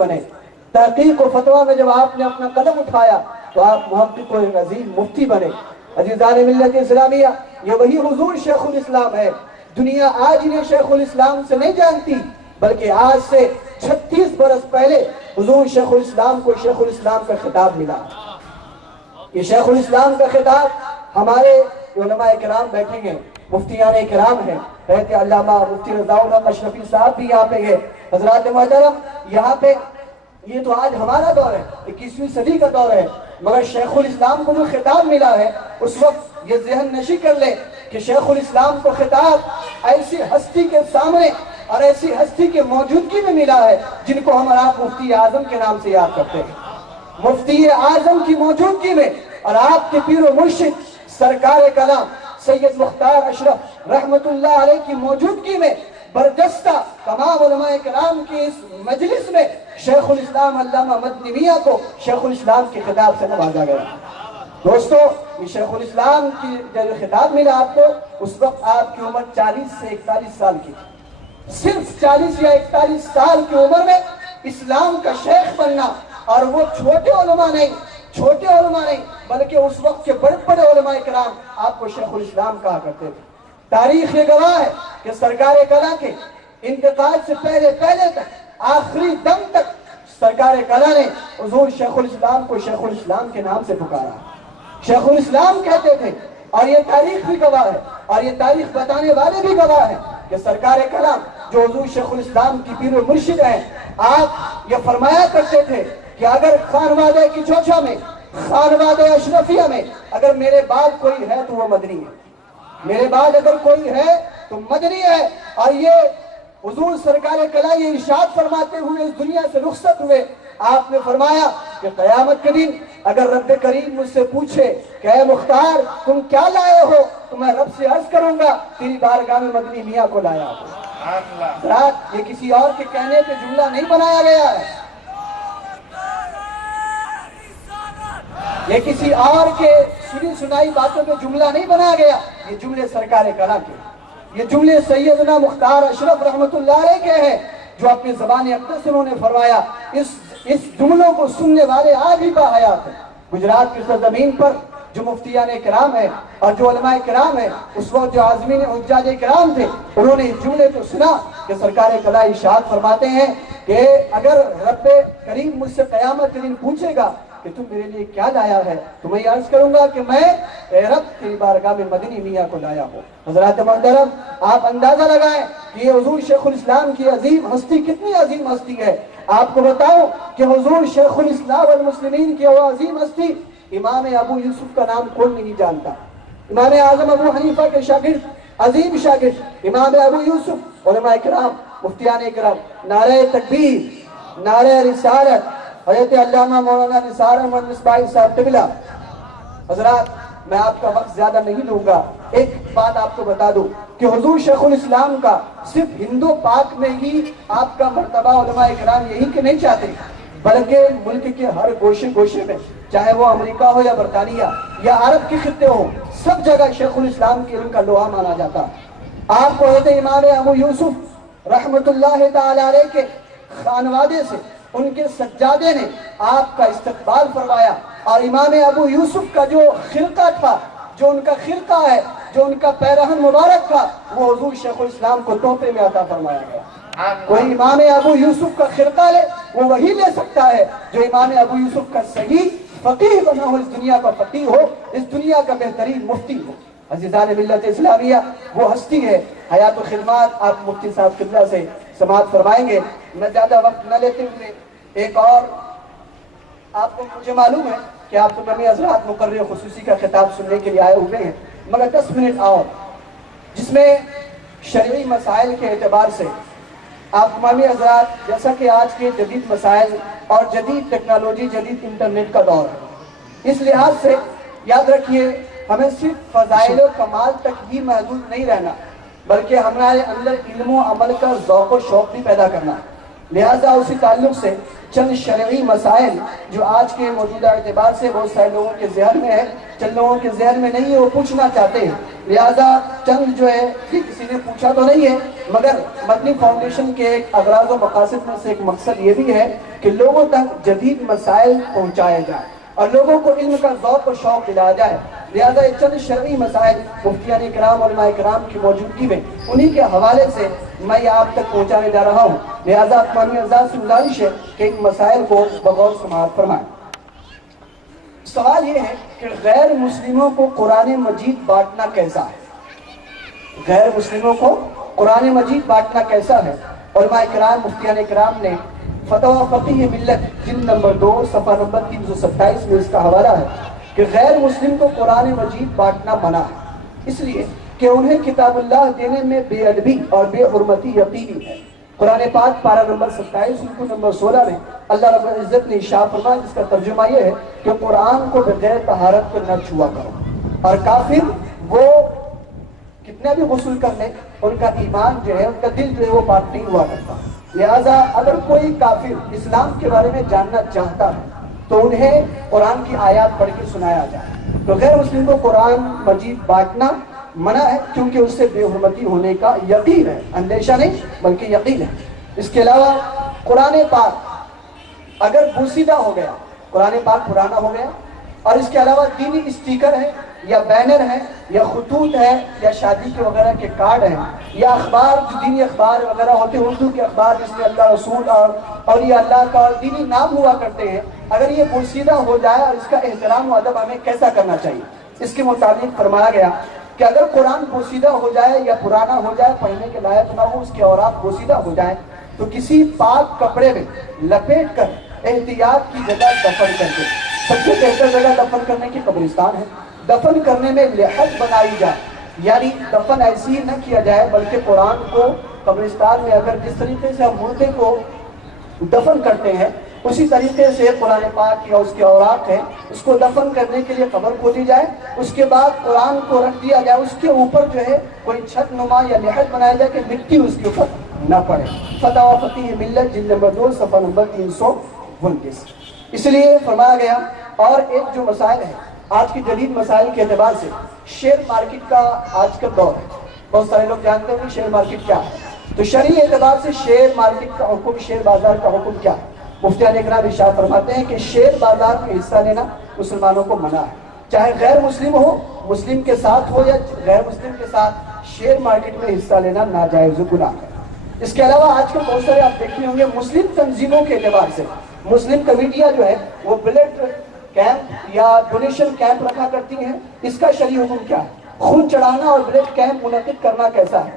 بنے. تحقیق و فتویٰ میں جب آپ نے اپنا قدم اٹھایا تو آپ محقق و ایک عظیم مفتی بنے. عزیزان ملت اسلامیہ، یہ وہی حضور شیخ الاسلام ہے. دنیا آج انہیں شیخ الاسلام سے نہیں جانتی، بلکہ آج سے 36 برس پہلے حضور شیخ الاسلام کو شیخ الاسلام کا خطاب ملا. یہ شیخ الاسلام کا خطاب ہمارے علماء کرام بیٹھے ہیں، مفتیان کرام ہیں. حضرت علامہ مفتی رضا الحق اشرفی صاحب بھی یہاں پہ ہیں. حضرات محترم، یہاں پہ یہ تو آج ہمارا دور ہے، 21ویں صدی کا دور ہے، مگر شیخ الاسلام کو جو خطاب ملا ہے اس وقت یہ ذہن نشی کر لیں کہ شیخ الاسلام کو خطاب ایسی ہستی کے سامنے اور ایسی ہستی کے موجودگی میں ملا ہے جن کو ہم اور آپ مفتی اعظم کے نام سے یاد کرتے ہیں. مفتی اعظم کی موجودگی میں اور آپ کے پیر و مرشد سرکار کلام سید مختار اشرف رحمت اللہ علیہ کی موجودگی میں برجستہ تمام علماء کرام کی اس مجلس میں شیخ الاسلام علامہ مدنی میاں کو شیخ الاسلام کے خطاب سے نوازا گیا. دوستو، یہ شیخ الاسلام کی جو خطاب ملا آپ کو، اس وقت آپ کی عمر 40 سے 41 سال کی. صرف 40 یا 41 سال کی عمر میں اسلام کا شیخ بننا، اور وہ چھوٹے علماء نہیں بلکہ اس وقت کے بڑے بڑے علماء کرام آپ کو شیخ الاسلام کہا کرتے تھے. تاریخ یہ گواہ ہے کہ سرکار کلا کے انتقال سے پہلے تک آخری دم تک سرکار کلا نے حضور شیخ الاسلام کو شیخ الاسلام کے نام سے پکارا. شیخ الاسلام کہتے تھے، اور یہ تاریخ بھی گواہ ہے اور یہ تاریخ بتانے والے بھی گواہ ہیں کہ سرکار کلام جو حضور شیخ الاسلام کی پیر و مرشد ہیں، آپ یہ فرمایا کرتے تھے کہ اگر خانوادہ کی چوچھا میں، خانوادہ اشرفیہ میں اگر میرے بعد کوئی ہے تو وہ مدنی ہے. میرے بعد اگر کوئی ہے تو مدنی ہے. اور یہ حضور سرکار کلا یہ ارشاد فرماتے ہوئے اس دنیا سے رخصت ہوئے. آپ نے فرمایا کہ قیامت کے دن اگر رب کریم مجھ سے پوچھے کہ اے مختار تم کیا لائے ہو، تو میں رب سے عرض کروں گا تیری بارگاہ میں مدنی میاں کو لایا ہوں. یہ کسی اور کے کہنے پہ جملہ نہیں بنایا گیا ہے، یہ کسی اور کے سنی سنائی باتوں پہ جملہ نہیں بنایا گیا. یہ جملے سرکار کلا کے، یہ جملے سیدنا مختار اشرف رحمت اللہ علیہ کے ہیں، جو اپنی زبان اقدس انہوں نے فرمایا. اس جملوں کو سننے والے آج بھی باحیات ہیں. گجرات کی سرزمین پر جو مفتیان کرام ہیں اور جو علماء کرام ہیں، اس وقت جو عازمین حجاج کرام تھے، انہوں نے اس جملے کو سنا کہ سرکار کلا ارشاد فرماتے ہیں کہ اگر رب کریم مجھ سے قیامت کے دن پوچھے گا کہ تم میرے لیے کیا لایا ہے، تو میں یہ عرض کروں گا کہ میں اے رب تیری بارگاہ میں مدنی میاں کو لایا ہوں. حضرات محترم، آپ اندازہ لگائیں کہ یہ حضور شیخ الاسلام کی عظیم ہستی کتنی عظیم ہستی ہے. آپ کو بتاؤں کہ حضور شیخ الاسلام والمسلمین کی وہ عظیم ہستی، امام ابو یوسف کا نام کون نہیں جانتا. امام اعظم ابو حنیفہ کے شاگرد، عظیم شاگرد امام ابو یوسف، علماء کرام، مفتیان کرام، نعرہ تکبیر، نعرہ رسالت، حضرت علامہ مولانا نثار احمد مصباحی صاحب قبلہ. حضرات، میں آپ کا وقت زیادہ نہیں لوں گا. ایک بات آپ کو بتا دوں کہ حضور شیخ الاسلام کا صرف ہندو پاک میں ہی آپ کا مرتبہ علماء کرام یہی کہ نہیں چاہتے، بلکہ ملک کے ہر گوشے گوشے میں، چاہے وہ امریکہ ہو یا برطانیہ یا عرب کے خطے ہوں، سب جگہ شیخ الاسلام کے علم کا لوہا مانا جاتا. آپ کو حضرت امام ابو یوسف رحمت اللہ تعالی علیہ کے خانوادے سے، ان کے سجادے نے آپ کا استقبال فرمایا. اور امام ابو یوسف کا جو خرقہ تھا، جو ان کا خرقہ ہے، جو ان کا پیرہن مبارک تھا، وہ حضور شیخ الاسلام کو تحفے میں عطا فرمایا گیا. کوئی امام ابو یوسف کا خرقہ لے، وہ وہی لے سکتا ہے جو امام ابو یوسف کا صحیح فقیہ بنا ہو، اس دنیا کا فقیہ ہو، اس دنیا کا بہترین مفتی ہو. عزیزان ملت اسلامیہ، وہ ہستی ہے. حیات و خدمات آپ مفتی صاحب قبلہ سے سماعت فرمائیں گے. میں زیادہ وقت نہ لیتے ہوئے ایک اور، آپ کو مجھے معلوم ہے کہ آپ تو کمی حضرات مقرر خصوصی کا خطاب سننے کے لیے آئے ہوئے ہیں، مگر 10 منٹ اور جس میں شرعی مسائل کے اعتبار سے آپ تمامی حضرات، جیسا کہ آج کے جدید مسائل اور جدید ٹیکنالوجی، جدید انٹرنیٹ کا دور ہے، اس لحاظ سے یاد رکھیے ہمیں صرف فضائل و کمال تک ہی محدود نہیں رہنا، بلکہ ہمارے اندر علم و عمل کا ذوق و شوق بھی پیدا کرنا. لہٰذا اسی تعلق سے چند شرعی مسائل جو آج کے موجودہ اعتبار سے بہت سارے لوگوں کے ذہن میں ہے، چند لوگوں کے ذہن میں نہیں ہے، وہ پوچھنا چاہتے ہیں، لہٰذا چند جو ہے یہ کسی نے پوچھا تو نہیں ہے، مگر مدنی فاؤنڈیشن کے ایک اغراض و مقاصد میں سے ایک مقصد یہ بھی ہے کہ لوگوں تک جدید مسائل پہنچائے جائیں اور لوگوں کو علم کا ذوق و شوق دلایا جائے۔ لہٰذا یہ چند شرعی مسائل مفتیان کرام اور علماء کرام کی موجودگی میں انہی کے حوالے سے میں یہ آپ تک پہنچانے جا رہا ہوں، لہٰذا اقوام اعزاز سے گزارش ہے کہ ان مسائل کو بغور سماعت فرمائیں۔ سوال یہ ہے کہ غیر مسلموں کو قرآن مجید بانٹنا کیسا ہے؟ غیر مسلموں کو قرآن مجید بانٹنا کیسا ہے؟ علماء کرام مفتیان کرام نے فتویٰ فقہ ملت جلد نمبر 2 صفحہ نمبر 327 میں اس کا حوالہ ہے کہ غیر مسلم کو قرآن مجید بانٹنا منع ہے، اس لیے کہ انہیں کتاب اللہ دینے میں بے ادبی اور بے حرمتی یقینی ہے۔ قرآن پاک پارہ نمبر 27 رکوع نمبر 16 میں اللہ رب العزت نے ارشاد فرمایا، جس کا ترجمہ یہ ہے کہ قرآن کو بغیر طہارت کے نہ چھوا کرو، اور کافر وہ کتنے بھی غسل کر لیں ان کا ایمان جو ہے، ان کا دل جو ہے وہ پاک نہیں ہوا کرتا۔ لہٰذا اگر کوئی کافر اسلام کے بارے میں جاننا چاہتا ہے تو انہیں قرآن کی آیات پڑھ کے سنایا جائے۔ تو غیر مسلم کو قرآن مجید بانٹنا منع ہے، کیونکہ اس سے بے حرمتی ہونے کا یقین ہے، اندیشہ نہیں بلکہ یقین ہے۔ اس کے علاوہ قرآن پاک اگر بوسیدہ ہو گیا، قرآن پاک پرانا ہو گیا، اور اس کے علاوہ دینی اسٹیکر ہے یا بینر ہے یا خطوط ہے یا شادی کے وغیرہ کے کارڈ ہیں یا اخبار، جو دینی اخبار وغیرہ ہوتے ہیں، اردو کے اخبار جس میں اللہ رسول اور اولیاء اللہ کا دینی نام ہوا کرتے ہیں، اگر یہ بوسیدہ ہو جائے اور اس کا احترام و ادب ہمیں کیسا کرنا چاہیے؟ اس کے مطابق فرمایا گیا کہ اگر قرآن بوسیدہ ہو جائے یا پرانا ہو جائے، پڑھنے کے لائق نہ ہو، اس کے اوراق بوسیدہ ہو جائے، تو کسی پاک کپڑے میں لپیٹ کر احتیاط کی جگہ دفن کر دے۔ سب سے بہتر جگہ دفن کرنے کی قبرستان ہے۔ دفن کرنے میں لحد بنائی جائے، یعنی دفن ایسی نہ کیا جائے بلکہ قرآن کو قبرستان میں اگر جس طریقے سے ہم مردے کو دفن کرتے ہیں اسی طریقے سے قرآن پاک یا اس کے اوراق ہیں، اس کو دفن کرنے کے لیے قبر کھودی جائے، اس کے بعد قرآن کو رکھ دیا جائے، اس کے اوپر جو ہے کوئی چھت نما یا لحد بنایا جائے کہ مٹی اس کے اوپر نہ پڑے۔ فتویٰ فقہ ملت جلد نمبر 2 صفحہ نمبر 329۔ اس لیے فرمایا گیا۔ اور ایک جو مسائل ہے آج کی جدید مسائل کے اعتبار سے، شیئر مارکیٹ کا آج کا دور ہے، بہت سارے لوگ جانتے ہیں کہ شیئر مارکیٹ کیا ہے، تو شرعی اعتبار سے شیئر مارکیٹ کا حکم، شیئر بازار کا حکم کیا ہے؟ مفتیان کرام ارشاد فرماتے ہیں کہ شیئر بازار میں حصہ لینا مسلمانوں کو منع ہے، چاہے غیر مسلم ہو، مسلم کے ساتھ ہو یا غیر مسلم کے ساتھ، شیئر مارکیٹ میں حصہ لینا ناجائز گناہ ہے۔ اس کے علاوہ آج کل بہت سارے آپ دیکھتے ہوں گے مسلم تنظیموں کے اعتبار سے، مسلم کمیٹیاں جو ہے وہ بلڈ کیمپ یا ڈونیشن کیمپ رکھا کرتی ہیں۔ اس کا شرعی حکم کیا ہے؟ خون چڑھانا اور بلڈ کیمپ منعقد کرنا کیسا ہے؟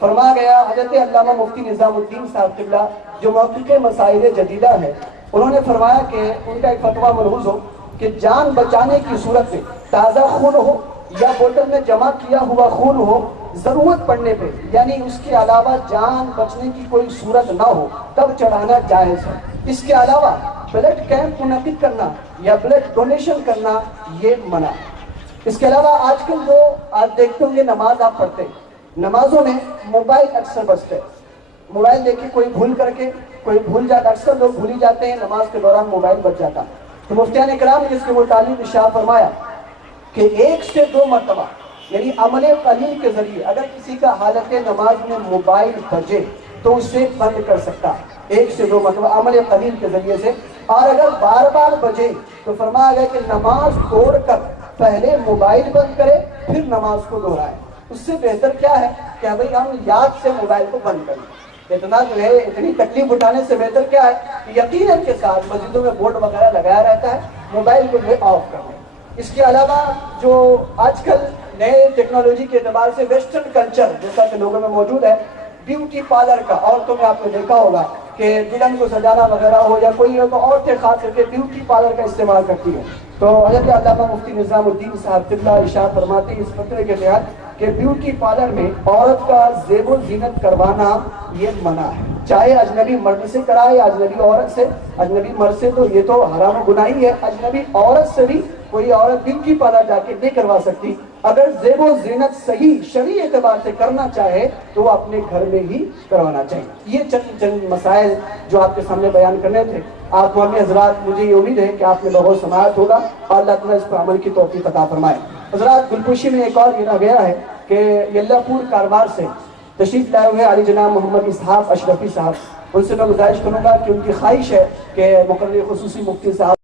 فرمایا گیا، حضرت علامہ مفتی نظام الدین صاحب قبلہ جو محقق مسائل جدیدہ ہے، انہوں نے فرمایا کہ ان کا ایک فتویٰ ملحوظ ہو کہ جان بچانے کی صورت میں تازہ خون ہو یا بوتل میں جمع کیا ہوا خون ہو، ضرورت پڑنے پہ یعنی اس کے علاوہ جان بچنے کی کوئی صورت نہ ہو تب چڑھانا جائز ہے۔ اس کے علاوہ بلڈ کیمپ منعقد کرنا یا بلڈ ڈونیشن کرنا یہ منع ہے۔ اس کے علاوہ آج کل جو آپ دیکھتے ہوں گے نماز آپ پڑھتے ہیں، نمازوں میں موبائل اکثر بجتے ہیں، موبائل دیکھ کے کوئی بھول جاتا، اکثر لوگ بھول ہی جاتے ہیں، نماز کے دوران موبائل بج جاتا۔ تو مفتیان کرام نے اس کے متعلق ارشاد فرمایا کہ 1 سے 2 مرتبہ یعنی عمل قلیل کے ذریعے اگر کسی کا حالت نماز میں موبائل بجے تو اسے بند کر سکتا ہے، 1 سے 2 مرتبہ عمل قلیل کے ذریعے سے۔ اور اگر بار بار بجے تو فرمایا گیا کہ نماز توڑ کر پہلے موبائل بند کرے پھر نماز کو دہرائے۔ اس سے بہتر کیا ہے کہ بھائی ہم یاد سے موبائل کو بند کریں، اتنا جو ہے اتنی تکلیف اٹھانے سے بہتر کیا ہے کہ یقیناً کے ساتھ مسجدوں میں بورڈ وغیرہ لگایا رہتا ہے، موبائل کو جو ہے آف کر دیں۔ اس کے علاوہ جو آج کل نئے ٹیکنالوجی کے اعتبار سے ویسٹرن کلچر جیسا کہ لوگوں میں موجود ہے، بیوٹی پارلر کا، عورتوں میں آپ نے دیکھا ہوگا کہ دلہن کو سجانا وغیرہ ہو یا کوئی ہو تو عورتیں خاص کر کے بیوٹی پارلر کا استعمال کرتی ہیں۔ تو حضرت علامہ مفتی نظام الدین صاحب قبلہ ارشاد فرماتے ہیں اس فتوے کے تحت کہ بیوٹی پارلر میں عورت کا زیب و زینت کروانا یہ منع ہے، چاہے اجنبی مرد سے کرائے، اجنبی عورت سے، اجنبی مرد سے تو یہ تو حرام و گناہی ہے، اجنبی عورت سے بھی کوئی عورت دن کی پالا جا کے نہیں کروا سکتی۔ اگر زیب و زینت صحیح شرعی اعتبار سے کرنا چاہے تو وہ اپنے گھر میں ہی کروانا چاہیے۔ یہ چند مسائل جو آپ کے سامنے بیان کرنے تھے۔ آپ معامی حضرات، مجھے یہ امید ہے کہ آپ نے بہت سماعت ہوگا اور اللہ تعالیٰ اس پر عمل کی توفیق عطا فرمائے۔ حضرات، گلپوشی میں ایک اور گرا گیا ہے کہ یلہ پور کاروبار سے تشریف لائے ہوئے علی جناب محمد اسحاق اشرفی صاحب، ان سے میں گزارش کروں گا کہ ان کی خواہش ہے کہ مقرر خصوصی مفتی صاحب